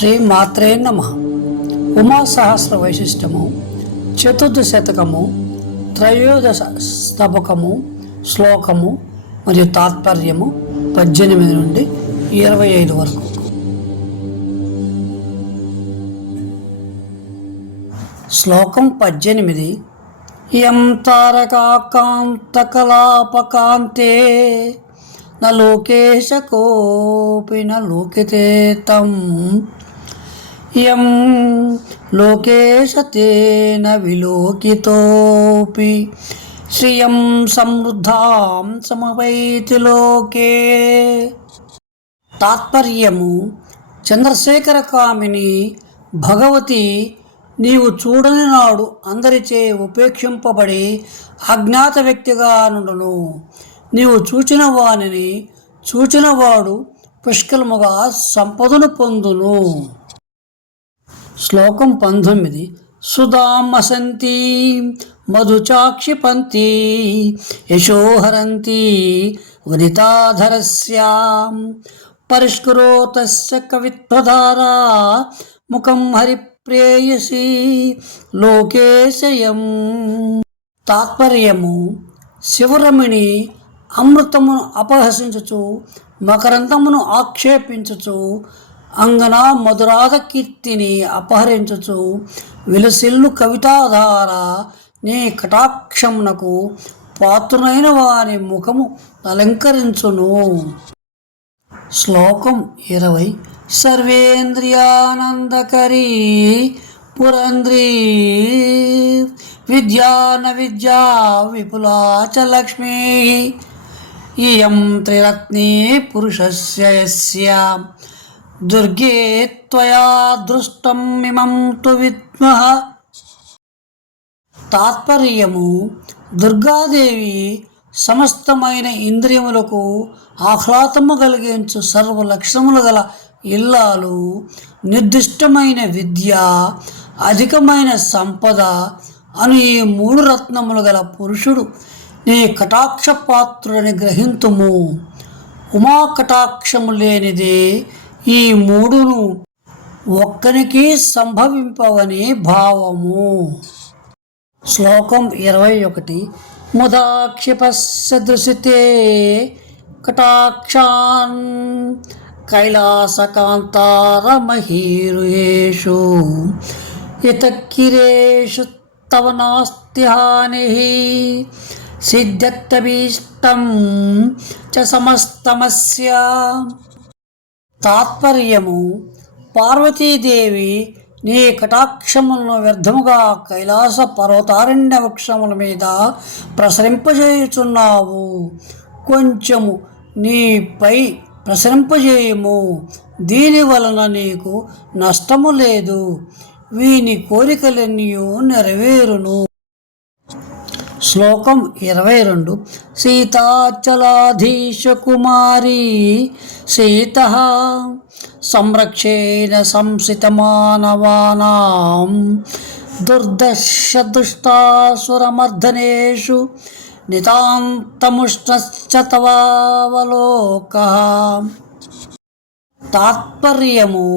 శ్రీ మాత్రే నమ. ఉమా సహస్ర వైశిష్టము చతుర్థ శతకము త్రయోదశ స్తబకము శ్లోకము మరియు తాత్పర్యము పద్దెనిమిది నుండి ఇరవై ఐదు వరకు. శ్లోకం పద్దెనిమిది. యం తారకాకాంతకలాపకాంతే న లోకేశ కోపి నలోకితే తం యం లోకేశతేన విలోకితోపి. శ్రియం సమృద్ధాం సమవైతి లోకే. తాత్పర్యము చంద్రశేఖర కామిని భగవతి నీవు చూడని నాడు అందరిచే ఉపేక్షింపబడి అజ్ఞాత వ్యక్తిగా నుండును. నీవు చూచిన వానిని చూచినవాడు పుష్కలముగా సంపదను పొందును. శ్లోకం పంతొమ్మిది. సుధామసంతి మధుచాక్షిపంతి యశోహరంతి వనితాధరస్యాం పరిష్కరోతస్య కవిత్వధారా ముఖం హరిప్రేయసి లోకేశయం. తాత్పర్యము శివరమిణి అమృతమును అపహసించుచు మకరంతమును ఆక్షేపించుచు అంగన మధురాధ కీర్తిని అపహరించుచు విలసిల్లు కవితాధార నీ కటాక్షమునకు పాత్రునైన వాని ముఖము అలంకరించును. శ్లోకం ఇరవై. సర్వేంద్రియానందకరీ పురంద్రీ విద్యాన విద్యా విపులా చ లక్ష్మీ ఇయం త్రిరత్నీ పురుషస్య యస్య దుర్గే త్వయా దృష్టం ఇమం తు విద్మః తాత్పర్యము దుర్గాదేవి సమస్తమైన ఇంద్రియములకు ఆహ్లాదము కలిగించు సర్వ లక్షణములు గల ఇల్లాలు నిర్దిష్టమైన విద్య అధికమైన సంపద అను ఈ మూడు రత్నములు గల పురుషుడు నీ కటాక్ష పాత్రుడని గ్రహింతుము. ఉమా కటాక్షము లేనిదే ఈ మూడును ఒక్కనికి సంభవింపవని భావము. శ్లోకం ఇరవై ఒకటి. ముదాక్షిపసదృశితే కటాక్షాన్ కైలాసకాంతారమహీరుయేషు ఇతకిరేషు తవ నాస్తి హాని సిద్ధ్యత్తభీష్టం చ సమస్తమస్య తాత్పర్యము. పార్వతీదేవి నీ కటాక్షములను వ్యర్థముగా కైలాస పర్వతారణ్య వృక్షముల మీద ప్రసరింపజేయుచున్నావు. కొంచెము నీపై ప్రసరింపజేయము. దీని వలన నీకు నష్టము లేదు. వీని కోరికలన్నీ నెరవేరును. శ్లోకం ఇరవై రెండు. సీతాచలాధీశ కుమారి సీత సంరక్షేణ సంసితమానవానాం దుర్దశ దుష్టాసురమర్దనేషు నితాంతముష్ణశ్చ తాత్పర్యము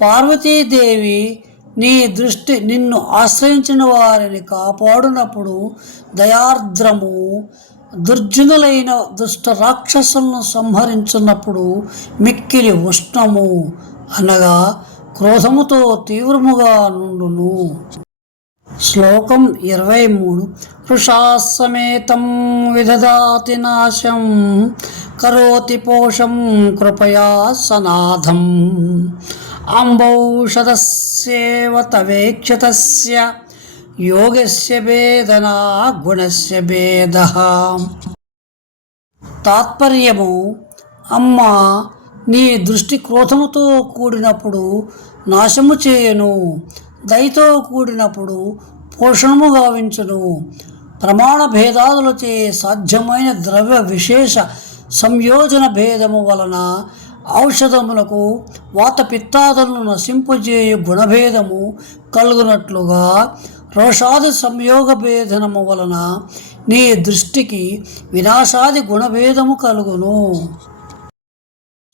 పార్వతీదేవి నీ దృష్టి నిన్ను ఆశ్రయించిన వారిని కాపాడునప్పుడు దయార్ద్రము దుర్జనులైన దుష్ట రాక్షసులను సంహరించినప్పుడు మిక్కిలి ఉష్ణము అనగా క్రోధముతో తీవ్రముగా నుండును. శ్లోకం ఇరవై మూడు. వృషాసమేతం విదదాతి నాశం కరోతి పోషం కృపయా సనాథం. అంబౌషధస్యేవ తవేక్షతస్య యోగస్య భేదనా గుణస్య భేద తాత్పర్యము అమ్మ నీ దృష్టి క్రోధముతో కూడినప్పుడు నాశము చేయను దయతో కూడినప్పుడు పోషణము గావించును. ప్రమాణ భేదాదులచే సాధ్యమైన ద్రవ్య విశేష సంయోజన భేదము వలన ఔషధములకు వాత పిత్తాదులను నశింపజేయు గుణభేదము కలుగునట్లుగా రోషాది సంయోగ భేదనము వలన నీ దృష్టికి వినాశాది గుణభేదము కలుగును.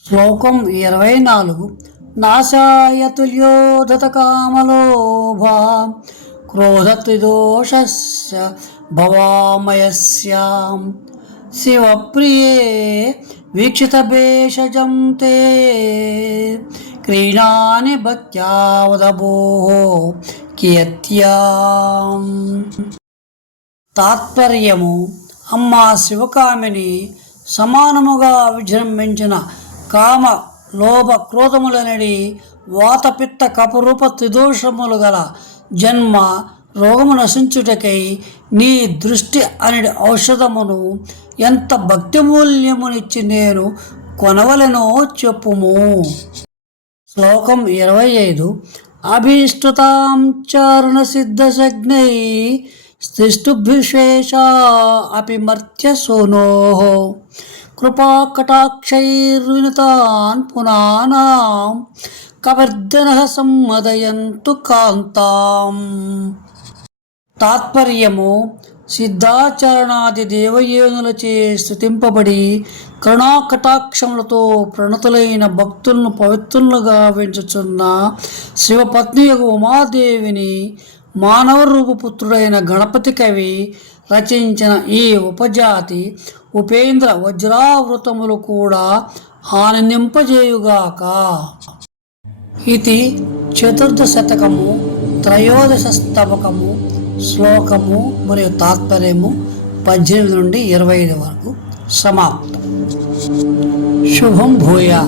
శ్లోకం ఇరవై నాలుగు. నాశాయ తుల్యోధత కామలోభా క్రోధత్రిదోషస్య భవామయస్యాం. శివప్రియే వీక్షితభేషజం తే క్రీణాని భక్త్యావదభో కీర్త్యాం తాత్పర్యము అమ్మ శివకామిని సమానముగా విజృంభించిన కామ లోభ క్రోధములనడి వాతపిత్త కపురూప త్రిదోషములు గల జన్మ రోగము నశించుటకై నీ దృష్టి అనే ఔషధమును ఎంత భక్తి మూల్యమునిచ్చి నేను కొనవలెనో చెప్పుము. శ్లోకం ఇరవై ఐదు అభీష్టతాం చారణ సిద్ధశగ్నై స్థిష్టుభిషేష అపి మర్త్య సోనో. కృపాకటాక్షైర్వినుతాన్ పునానాం కవర్ధన సమ్మదయంతు కాంతాం. తాత్పర్యము సిద్ధాచరణాది దేవయేనులచే స్థుతింపబడి కరుణాకటాక్షములతో ప్రణతులైన భక్తులను పవిత్రులుగా వెంచుచున్న శివపత్ని యొక్క ఉమాదేవిని మానవ రూపపుత్రుడైన గణపతి కవి రచించిన ఈ ఉపజాతి ఉపేంద్ర వజ్రావృతములు కూడా ఆనందింపజేయుగాక. ఇది చతుర్దశతకము త్రయోదశ స్తవకము శ్లోకము మరియు తాత్పర్యము పద్దెనిమిది నుండి ఇరవై ఐదు వరకు సమాప్తం. శుభం భూయా.